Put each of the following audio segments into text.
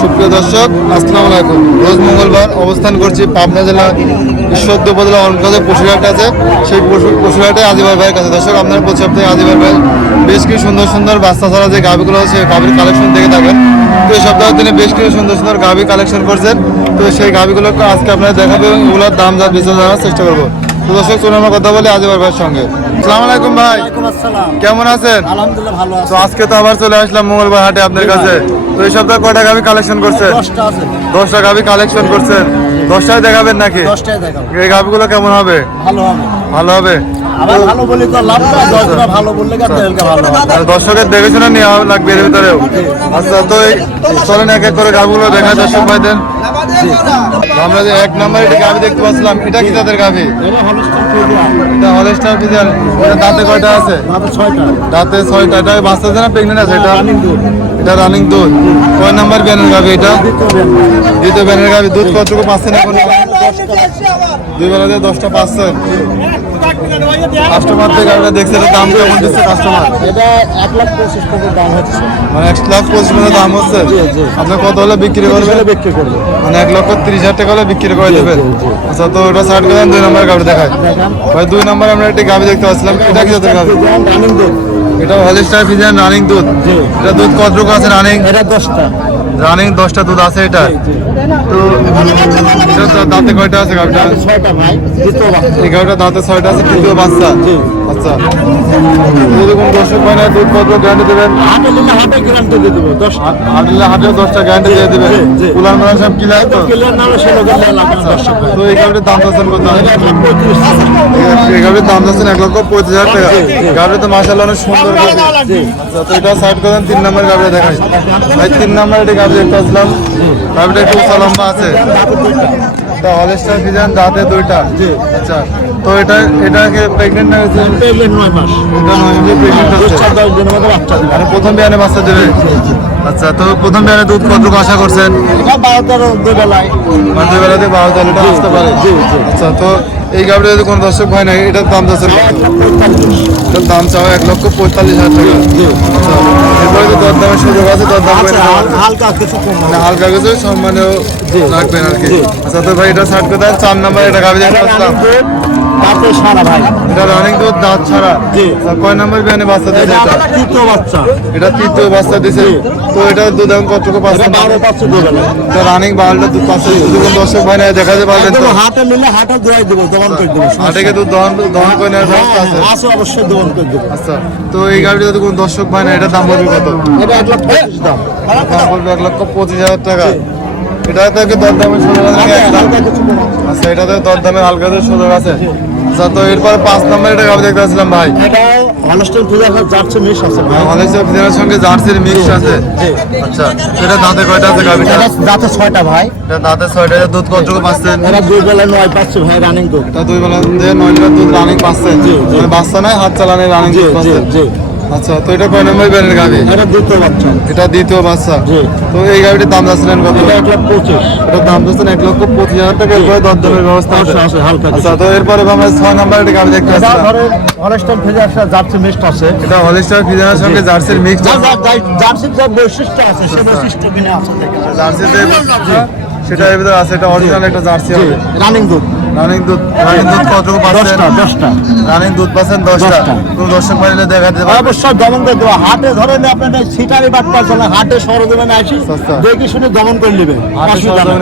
সুপ্রিয় দর্শক, আসসালামু আলাইকুম। রোজ মঙ্গলবার অবস্থান করছি পাবনা জেলা ঈশ্বরদ উপজেলা অনকাজে পশুরহাট আছে। সেই পশু পশুরহাটে আজিবার ভাইয়ের কাছে। দর্শক, আপনারা প্রতি সপ্তাহে আজিবার ভাই বেশ কিছু সুন্দর সুন্দর বাচ্চা ছাড়া যে গাভিগুলো আছে গাভির কালেকশন দেখে থাকেন। তো এই সপ্তাহে তিনি বেশ কিছু সুন্দর সুন্দর গাভি কালেকশন করছেন। তো সেই গাভিগুলোকে আজকে আপনারা দেখাবো এবং এগুলোর দাম যা বিচার জানার চেষ্টা করব। তো দর্শক, চলুন আমরা কথা বলি আজিবার ভাইয়ের সঙ্গে। আসসালামু আলাইকুম ভাই। কেমন আছেন? আলহামদুলিল্লাহ ভালো তো আজকে তো আবার চলে আসলাম মঙ্গলবার হাটে আপনার কাছে। তো এই সপ্তাহে কয়টা গাভি কালেকশন করছেন? দশটা গাভি কালেকশন করছেন। দশটায় দেখাবেন নাকি? দশটায় দেখাবো। এই গাভিগুলো কেমন হবে? ভালো হবে। ভালো হবে? আবার ভালো বলি তো লাভ না দশটা ভালো বললে তেলকে ভালো আর দর্শকের দেখে শুনে নেওয়া লাগবে এর ভিতরেও। আচ্ছা তো চলেন এক এক করে গাভিগুলো দেখা দর্শক ভাইদের আমরা যে এক নম্বরে এটা গাভি দেখতে পাচ্ছিলাম এটা কি তাদের গাভি? এটা হলস্টার ফিজার দাঁতে কয়টা আছে? দাঁতে ছয়টা এটা বাচ্চা না প্রেগনেন্ট আছে এটা? এটা রানিং দুধ। কয় নাম্বার ব্যানের গাভি এটা? দ্বিতীয় ব্যানের গাভি দুধ কতটুকু পাচ্ছেন এখন? দুই বেলাতে দশটা পাচ্ছেন। কাস্টমার থেকে গাড়িটা দেখছে এটা দাম কেমন দিচ্ছে কাস্টমার এটা এক লাখ পঁচিশ টাকা দাম হচ্ছে। মানে এক লাখ পঁচিশ হাজার দাম হচ্ছে। আপনার কত হলে বিক্রি করবেন? বিক্রি করব। মানে এক লক্ষ তিরিশ হাজার টাকা হলে বিক্রি করে দেবেন। আচ্ছা তো ওটা ষাট করে দুই নম্বর গাড়ি দেখায় ভাই দুই নম্বর আমরা একটি গাভি দেখতে পাচ্ছিলাম। এটা কি জাতের দুধ এটা হলিস্টার ফিজিয়ান রানিং দুধ এটা দুধ কতটুকু আছে? রানিং এটা দশটা। রানিং দশটা দুধ আছে এটা। তো দাঁতে কয়টা আছে গাড়িটা? এই গাভিটা দাঁতে ছয়টা আছে তৃতীয় বাচ্চা। আচ্ছা। যদি কোনো দর্শক না দুধ কত গ্যারান্টি দেবেন। হাটে নিলে হাটে গ্যারান্টি দিয়ে দেবো দশটা হাঁটলে হাটে দশটা গ্যারান্টি দিয়ে দেবেন। সব ক্লিয়ার তো? কিলোর নামে সে লোকের তো এই গাভিটার দাম কত এক এই দাম লক্ষ পঁচিশ হাজার টাকা। তো মাসাল্লাহ অনেক সুন্দর আচ্ছা তো এটা সাইড করেন তিন নম্বর গাভিটা দেখাই। ভাই তিন নম্বর এটি গাভি দেখতে আসলাম। গাভিটা একটু লম্বা আছে। তা হলেস্টার ফিজান দাঁতে দুইটা। জি। আচ্ছা। তো এটা এটাকে প্রেগনেন্ট না হয়েছে? পেলেন নয় মাস। এটা নয় মাসে প্রেগনেন্ট হচ্ছে। চার দশ দিনের মধ্যে বাচ্চা মানে প্রথম বিয়ানে বাচ্চা দেবে? আচ্ছা তো প্রথম বিয়ানে দুধ কতটুকু আশা করছেন? বারো তেরো দুই বেলায়। মানে দুই বেলাতে বারো তাহলে এটা আসতে পারে। জি, জি। আচ্ছা তো এই গাভিটা যদি কোনো দর্শক হয় না এটার দাম যাচ্ছে এটার দাম চাও এক লক্ষ পঁয়তাল্লিশ হাজার টাকা। জি। আচ্ছা এরপরে দরদামের সুযোগ আছে দরদাম আচ্ছা হালকা কিছু কম মানে হালকা কিছু সম্মানেও লাগবেন আর কি। আচ্ছা তো ভাই এটা ষাট কথা চার নাম্বার এটা গাভি দেখতে পাচ্ছিলাম সারা ভাই। এটা রানিং দুধ দাঁত ছাড়া। জি। কয় নাম্বার বিয়ানে বাচ্চা দিয়েছে এটা? এটা তৃতীয় বাচ্চা। এটা তৃতীয় বাচ্চা দিয়েছে তো এটা দুধ এখন কতটুকু এটা বারো পাঁচশো দুই বেলায় রানিং বারোটা দুধ পাচ্ছে। যদি দর্শক ভাই না দেখাতে পারবেন তো? হাটে নিলে হাটে দোয়াই দেবো দমন করে দেবো হাটে দুধ দহন দহন করে নেওয়ার ব্যবস্থা আছে। হ্যাঁ, আছে অবশ্যই দমন করে দেবো। আচ্ছা তো এই গাড়িটা যদি কোনো দর্শক ভাই না এটার দাম পড়বে কত? এটা এক লাখ পঁচিশ দাম। দাম পড়বে এক লক্ষ পঁচিশ হাজার টাকা। এটা থেকে দরদামের সুযোগ আছে। আচ্ছা এটাতে দরদামের করে সুযোগ আছে? আচ্ছা তো এরপর পাঁচ নম্বর এটা গাবি দেখতে আসলাম ভাই? এটা হলস্টেন মিস আছে ভাই। মালয়েশিয়া ফিজারের সঙ্গে জার্সির মিক্স আছে। আচ্ছা এটা দাঁতে কয়টা আছে দাঁতে ভাই। এটা দাঁতে এটা দুধ কতটুকু পাচ্ছেন? এরা দুই বেলায় নয় পাচ্ছে ভাই রানিং দুধ। এটা দুই বেলা দিয়ে নয় লিটার দুধ রানিং পাচ্ছেন। মানে বাচ্চা নাই হাত চালানে রানিং জি দুধ পাচ্ছেন জি। আচ্ছা তো এটা কয় নম্বর বেনের গাভি এটা দ্বিতীয় বাচ্চা। এটা দ্বিতীয় বাচ্চা? তো এই গাভিটির দাম যাচ্ছিলেন কত? এক লাখ পঁচিশ। এটার দাম যাচ্ছেন এক লক্ষ পঁচিশ হাজার টাকা এরপরে দরদামের ব্যবস্থা আছে। হালকা আচ্ছা তো এরপরে আমরা ছয় নম্বর একটা গাভি দেখতে ধরেন হলস্টেন ফিজার যাচ্ছে মিস্ট আছে। এটা হলিস্টার ফিজারের সঙ্গে জার্সির মিক্স যার যার যার- জার্সির যা বৈশিষ্ট্য আছে সে বৈশিষ্ট্য কিনে আছে জার্সিতে সেটা এর ভিতরে আছে এটা অরিজিনাল একটা জার্সি হবে। রানিং দুধ রানিং দুধ রানিং দুধ কতটুকু পাচ্ছেন? দশটা দশটা। রানিং দুধ পাচ্ছেন দশটা। দশটা। কোনো দর্শক পাইলে দেখাতে পারবেন। অবশ্যই দমন করে দেবো। হাটে ধরেন আপনার সিটারি বাট পাচ্ছেন হাটে সরজমিনে আসি। দেখে শুনে দমন করে নেবে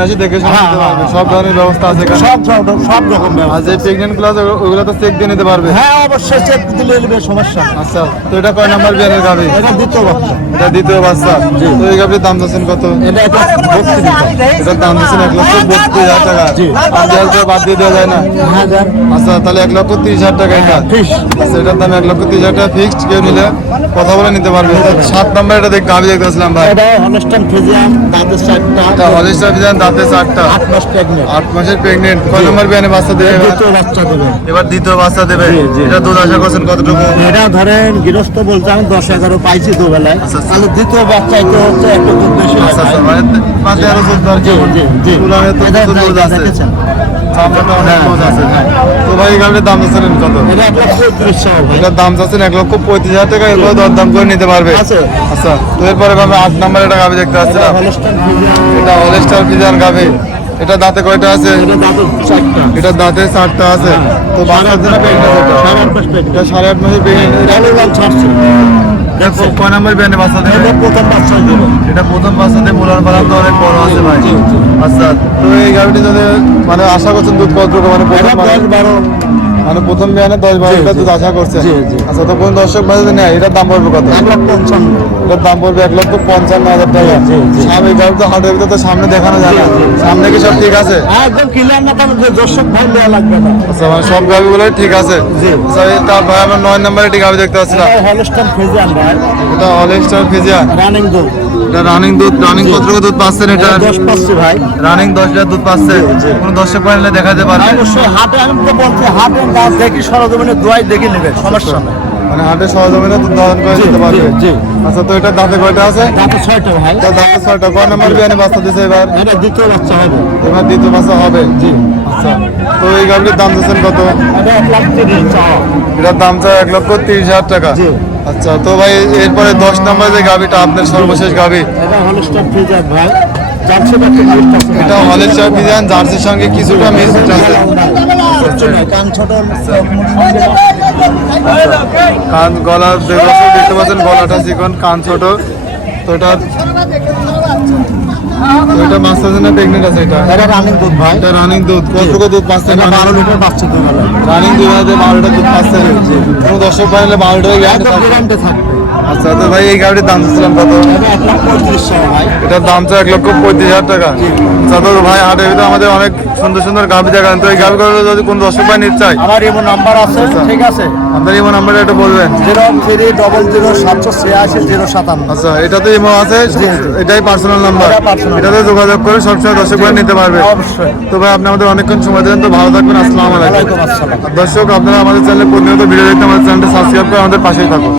আসি দেখে শুনে হ্যাঁ। হ্যাঁ, সব ধরনের ব্যবস্থা আছে সব সব সব রকম আর যে প্রেগনেন্ট ক্লাস ওইগুলো তো চেক দিয়ে নিতে পারবে। হ্যাঁ অবশ্যই চেক দিলে নেবে সমস্যা আচ্ছা তো এটা কয় নাম্বার বিয়ানের গাভি? এটা দ্বিতীয় বাচ্চা। এটা দ্বিতীয় বাচ্চা? তো এই দাম যাচ্ছেন কত? এটা দিতে এটার দাম যাচ্ছেন এক লক্ষ বত্রিশ হাজার টাকা। আর বাদ দিয়ে দেওয়া যায় না? হ্যাঁ আচ্ছা তাহলে এক লক্ষ তিরিশ হাজার টাকা এটা। আচ্ছা এটার দাম এক লক্ষ তিরিশ হাজার টাকা ফিক্সড কেউ নিলে কথা বলে নিতে পারবে। সাত নাম্বার এটা দেখ গাভি দেখতেছিলাম ভাই। এটা হলস্টান ফিজিয়াম দাঁতের এটা চারটা হলিস্টার বিধান চারটা। আট মাস প্রেগনেন্ট আট মাসের প্রেগনেন্ট কয় নম্বর বিয়ানে বাচ্চা দেবে এবার? দ্বিতীয় বাচ্চা দেবে। এবার দ্বিতীয় বাচ্চা। এটা দুধ আশা করছেন কতটুকু? এটা ধরেন গৃহস্থ বলতে আমি দশ এগারো পাইছি দুবেলায়। আচ্ছা, আচ্ছা। তাহলে দ্বিতীয় বাচ্চাইতে হচ্ছে একটু দুধ বেশি আচ্ছা আচ্ছা মানে পাঁচ তেরো চোদ্দ আর কি জি জি জি। তুলনায় তো দুধ আছে। অনেক হ্যাঁ, আছে হ্যাঁ। তো ভাই গাড়ির দাম চাচ্ছেন কত? এটার দাম চাচ্ছেন এক লক্ষ পঁয়ত্রিশ হাজার টাকা এরপরে দরদাম করে নিতে পারবে। আচ্ছা তো এরপরে আমি আট নাম্বার একটা গাভি দেখতে পাচ্ছিলাম। এটা হলেস্টার ফিজান গাভি এটা দাঁতে কয়টা আছে? এটা দাঁতে চারটা। আছে। তো বাচ্চা দিনে প্রেগনেন্ট এটা সাড়ে আট মাস সাড়ে আট মাসের কয় নাম্বার বিয়ানে বাচ্চা দেবে? এটা প্রথম বাচ্চা এটা প্রথম মোলার পালাম তো অনেক বড় আছে ভাই। জি, জি। আচ্ছা তো এই গাড়িটি যদি মানে আশা করছেন দুধ কত মানে প্রথম বারো মানে প্রথম বিয়ানে দশ বারো লিটার দুধ আশা জি। আচ্ছা তো কোন দর্শক ভাই যদি নেয় এটার দাম পড়বে কত? এক লাখ পঞ্চান্ন। এটার দাম পড়বে এক লক্ষ পঞ্চান্ন হাজার টাকা। সামনে গাড়ি তো হাটের ভিতরে তো সামনে দেখানো যায় না। সামনে কি সব ঠিক আছে? হ্যাঁ, একদম ক্লিয়ার না তাহলে দর্শক ভাই দেওয়া লাগবে না। আচ্ছা মানে সব ঠিক আছে। আচ্ছা তার ভাই আমরা নয় নম্বরে দেখতে ফ্রিজিয়ান ভাই। এটা রানিং দুধ। এটা রানিং দুধ রানিং। কতটুকু দুধ পাচ্ছেন এটা? দশ পাচ্ছি ভাই। রানিং দশ লিটার দুধ পাচ্ছে। কোনো দর্শক পাইলে দেখাতে পারবে। অবশ্যই হাটে আমি তো বলছি হাটে দাঁত দেখি সরজমিনে দোয়াই দেখে নেবে সমস্যা নেই। মানে হাটে সহজমিনে দুধ করে দিতে পারবে। জি। আচ্ছা তো এটা দাঁতে কয়টা আছে? দাঁতে ছয়টা ভাই। এটা দাঁতে ছয়টা। কয় নম্বর বিয়ানে বাচ্চা দিছে এবার? এটা দ্বিতীয় বাচ্চা হবে। এবার দ্বিতীয় বাচ্চা হবে? জি। আচ্ছা তো এই গাড়ির দাম দিচ্ছেন কত? এটা এক লাখ তিরিশ এটার দাম এক লক্ষ তিরিশ হাজার টাকা। জি। আচ্ছা তো ভাই এরপরে দশ নম্বর যে গাভিটা আপনার সর্বশেষ গাভি এটা হলস্টাইন ফ্রিজিয়ান ভাই। জার্সি। এটা হলের জার্সির সঙ্গে কিছুটা মিস আছে কান ছোট কান গলা দেখতে পাচ্ছেন গলাটা চিকন কান ছোট। তো এটা এটা মাস্টার জন্য আছে এটা? এটা রানিং দুধ ভাই। এটা রানিং দুধ কতটুকু দুধ পাচ্ছেন এটা বারো লিটার দুধ রানিং দুধ আছে বারোটা দুধ পাচ্ছেন কোনো দর্শক পাইলে গ্যারান্টি থাকবে। আচ্ছা তো ভাই এই গাড়ির দাম দিচ্ছিলাম কত? লাখ এটার দাম তো এক লক্ষ পঁয়ত্রিশ হাজার টাকা। তো ভাই হাটের ভিতরে আমাদের অনেক সুন্দর সুন্দর গাভি দেখান। তো এই গাভিগুলো যদি কোনো দর্শক ভাই নিতে চাই আমার ইমো নাম্বার আছে আচ্ছা। ঠিক আছে? আপনার ইমো নাম্বারটা একটু বলবেন। জিরো থ্রি ডবল জিরো সাতশো ছিয়াশি জিরো সাতান্ন। আচ্ছা এটা তো ইমো আছে এটাই পার্সোনাল নাম্বার এটাতে যোগাযোগ করে সবসময় দর্শক ভাই নিতে পারবে। অবশ্যই। তো ভাই আপনি আমাদের অনেকক্ষণ সময় দিলেন তো ভালো থাকবেন আসসালামু আলাইকুম। দর্শক আপনারা আমাদের চ্যানেলে প্রতিনিয়ত ভিডিও দেখতে আমাদের চ্যানেলটা সাবস্ক্রাইব করে আমাদের পাশেই থাকুন।